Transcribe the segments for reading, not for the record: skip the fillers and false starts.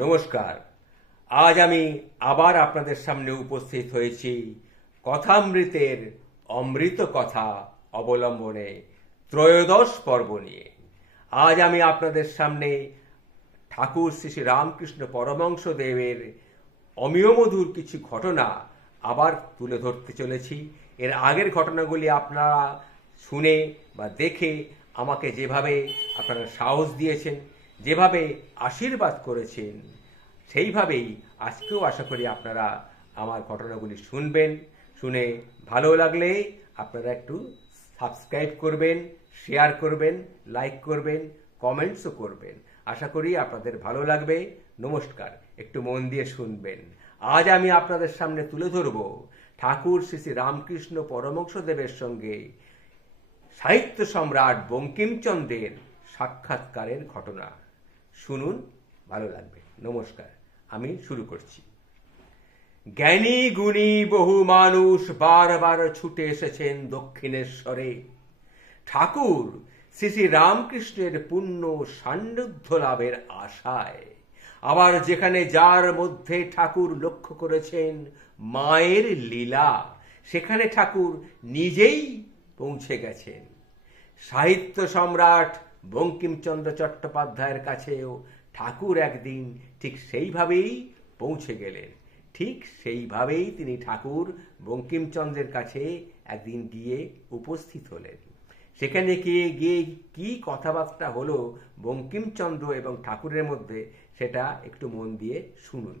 নমস্কার। আজ আমি আবার আপনাদের সামনে উপস্থিত হয়েছি কথামৃতের অমৃত কথা অবলম্বনে ত্রয়োদশ পর্ব নিয়ে। আজ আমি আপনাদের সামনে ঠাকুর শ্রী শ্রী রামকৃষ্ণ পরমহংসদেবের অমিয়মধুর কিছু ঘটনা আবার তুলে ধরতে চলেছি। এর আগের ঘটনাগুলি আপনারা শুনে বা দেখে আমাকে যেভাবে আপনারা সাহস দিয়েছেন, যেভাবে আশীর্বাদ করেছেন, সেইভাবেই আজকেও আশা করি আপনারা আমার ঘটনাগুলি শুনবেন। শুনে ভালো লাগলে আপনারা একটু সাবস্ক্রাইব করবেন, শেয়ার করবেন, লাইক করবেন, কমেন্টসও করবেন। আশা করি আপনাদের ভালো লাগবে। নমস্কার, একটু মন দিয়ে শুনবেন। আজ আমি আপনাদের সামনে তুলে ধরব ঠাকুর শ্রী শ্রী রামকৃষ্ণ পরমহংসদেবের সঙ্গে সাহিত্য সম্রাট বঙ্কিমচন্দ্রের সাক্ষাৎকারের ঘটনা। শুনুন, ভালো লাগবে। নমস্কার, আমি শুরু করছি। জ্ঞানী গুণী বহু মানুষ বারবার ছুটে এসেছেন দক্ষিণেশ্বরে ঠাকুর শ্রী শ্রী রামকৃষ্ণের পূর্ণ সান্নিধ্য লাভের আশায়। আবার যেখানে যার মধ্যে ঠাকুর লক্ষ্য করেছেন মায়ের লীলা, সেখানে ঠাকুর নিজেই পৌঁছে গেছেন। সাহিত্য সম্রাট বঙ্কিমচন্দ্র চট্টোপাধ্যায়ের কাছেও ঠাকুর একদিন ঠিক সেইভাবেই পৌঁছে গেলেন। ঠিক সেইভাবেই তিনি ঠাকুর বঙ্কিমচন্দ্রের কাছে একদিন গিয়ে উপস্থিত হলেন। সেখানে গিয়ে কি কথাবার্তা হলো বঙ্কিমচন্দ্র এবং ঠাকুরের মধ্যে, সেটা একটু মন দিয়ে শুনুন।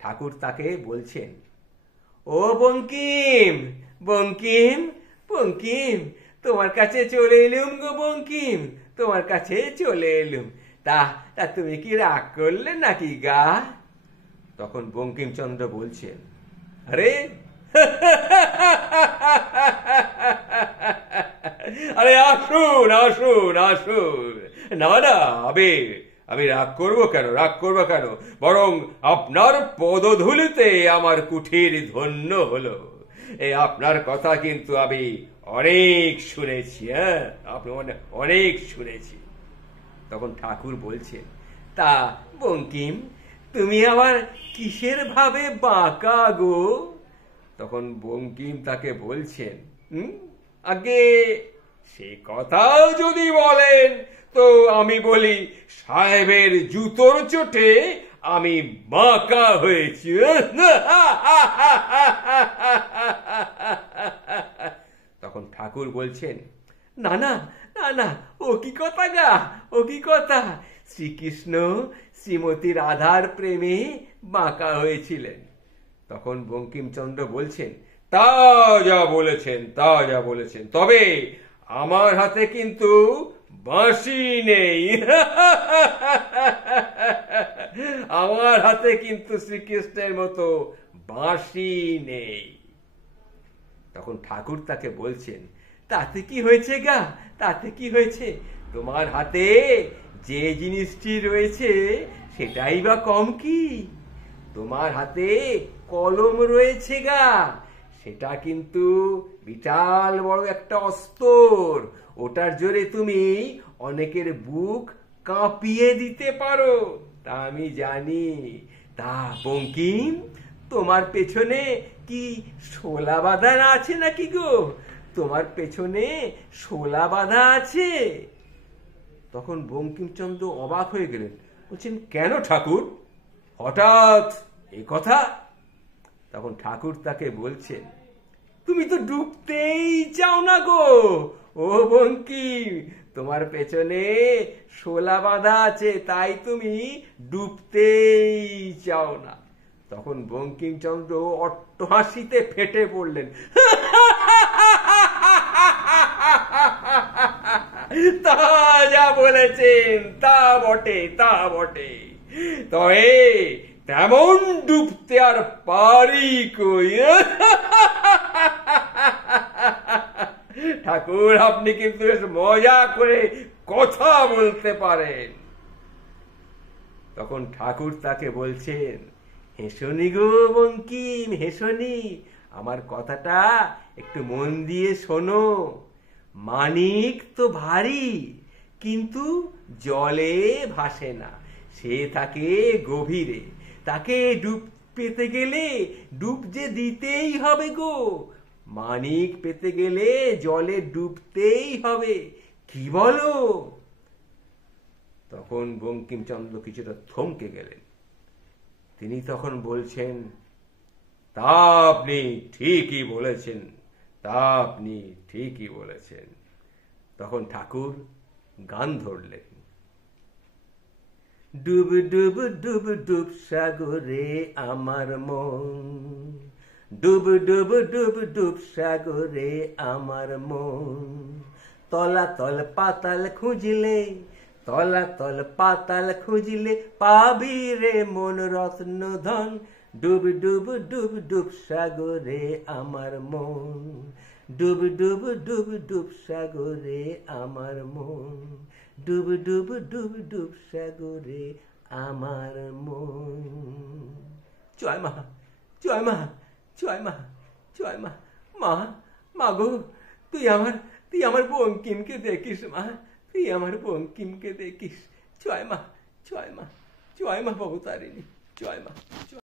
ঠাকুর তাকে বলছেন, ও বঙ্কিম, বঙ্কিম, বঙ্কিম, তোমার কাছে চলে এলুম গো বঙ্কিম, তোমার কাছে চলে এলুম। তা তুমি কি রাগ করলে নাকি গা? তখন বঙ্কিমচন্দ্র বলছেন, আরে আরে আসুন আসুন আসুন, না না, আমি রাগ করবো কেন, রাগ করবো কেন? বরং আপনার পদধূলিতে আমার কুঠির ধন্য হলো। আপনার কথা কিন্তু আমি অনেক শুনেছি, আপনি অনেক শুনেছি। তখন ঠাকুর বলছেন, তা বঙ্কিম, তুমি আবার কিসের ভাবে বাঁকা গো? তখন বঙ্কিম তাকে বলছেন, আগে সে কথাও যদি বলেন তো আমি বলি, সাহেবের জুতোর চোটে আমি বাঁকা হয়েছি। তখন ঠাকুর বলছেন, না না না না, ও কি কথা গা, ও কি কথা? শ্রীকৃষ্ণ শ্রীমতী রাধার প্রেমে বাঁকা হয়েছিলেন। তখন বঙ্কিমচন্দ্র বলছেন, তা যা বলেছেন, তা যা বলেছেন, তবে আমার হাতে কিন্তু বাঁশি নেই। আমার হাতে কিন্তু শ্রীকৃষ্ণের মতো বাঁশি নেই। তখন ঠাকুর তাকে বলছেন, তাতে কি হয়েছে গা, তাতে কি হয়েছে? তোমার হাতে যে জিনিসটি রয়েছে সেটাই বা কম কি? তোমার হাতে কলম রয়েছে গা, সেটা কিন্তু বিশাল বড় একটা অস্ত্র। ওটার জোরে তুমি অনেকের বুক কাঁপিয়ে দিতে পারো, তা আমি জানি। তা বঙ্কিম, তোমার পেছনে কি শোলা বাঁধা আছে নাকি গো? তোমার পেছনে শোলা বাঁধা আছে? তখন বঙ্কিমচন্দ্র অবাক হয়ে গেলেন, বলছেন, কেন ঠাকুর, হঠাৎ এ কথা? তখন ঠাকুর তাকে বলছেন, তুমি তো ডুবতেই চাও না গো। ও বঙ্কিম, তোমার পেছনে শোলা বাঁধা আছে, তাই তুমি ডুবতেই চাও না। তখন বঙ্কিমচন্দ্র অট্টহাসিতে ফেটে পড়লেন। তা যা বলেছেন তা বটে, তা বটে, তবে তেমন ডুবতে আর পারি কই? ঠাকুর, আপনি কিন্তু বেশ মজা করে কথা বলতে পারেন। তখন ঠাকুর তাকে বলছেন, হেসনি গো বঙ্কিম, হেসনি, আমার কথাটা একটু মন দিয়ে শোনো। মানিক তো ভারী, কিন্তু জলে ভাসে না, সে থাকে গভীরে, তাকে ডুব পেতে গেলে ডুব যে দিতেই হবে গো। মানিক পেতে গেলে জলে ডুবতেই হবে, কি বলো? তখন বঙ্কিমচন্দ্র কিছুটা থমকে গেলেন। তিনি তখন বলছেন, তা আপনি ঠিকই বলেছেন, তা আপনি ঠিকই বলেছেন। তখন ঠাকুর গান ধরলেন, ডুব ডুব ডুব ডুব সাগরে আমার মন, ডুব ডুব ডুব ডুব সাগরে আমার মন, তলাতল পাতাল খুঁজলে, তলাতল পাতাল খুঁজলে পাবি রে মন রত্ন ধন, ডুব ডুব ডুব ডুব সাগরে আমার মন, ডুব ডুব ডুব ডুব সাগরে আমার মন, ডুব ডুব ডুব ডুব সাগরে আমার মন। জয় মা, জয় মা, জয় মা, জয় মা। মা, মা গো, তুই আমার বঙ্কিমকে দেখিস মা, তুই আমার বঙ্কিমকে দেখিস। জয় মা, জয় মা, জয় মা ভবতারিণী, জয় মা।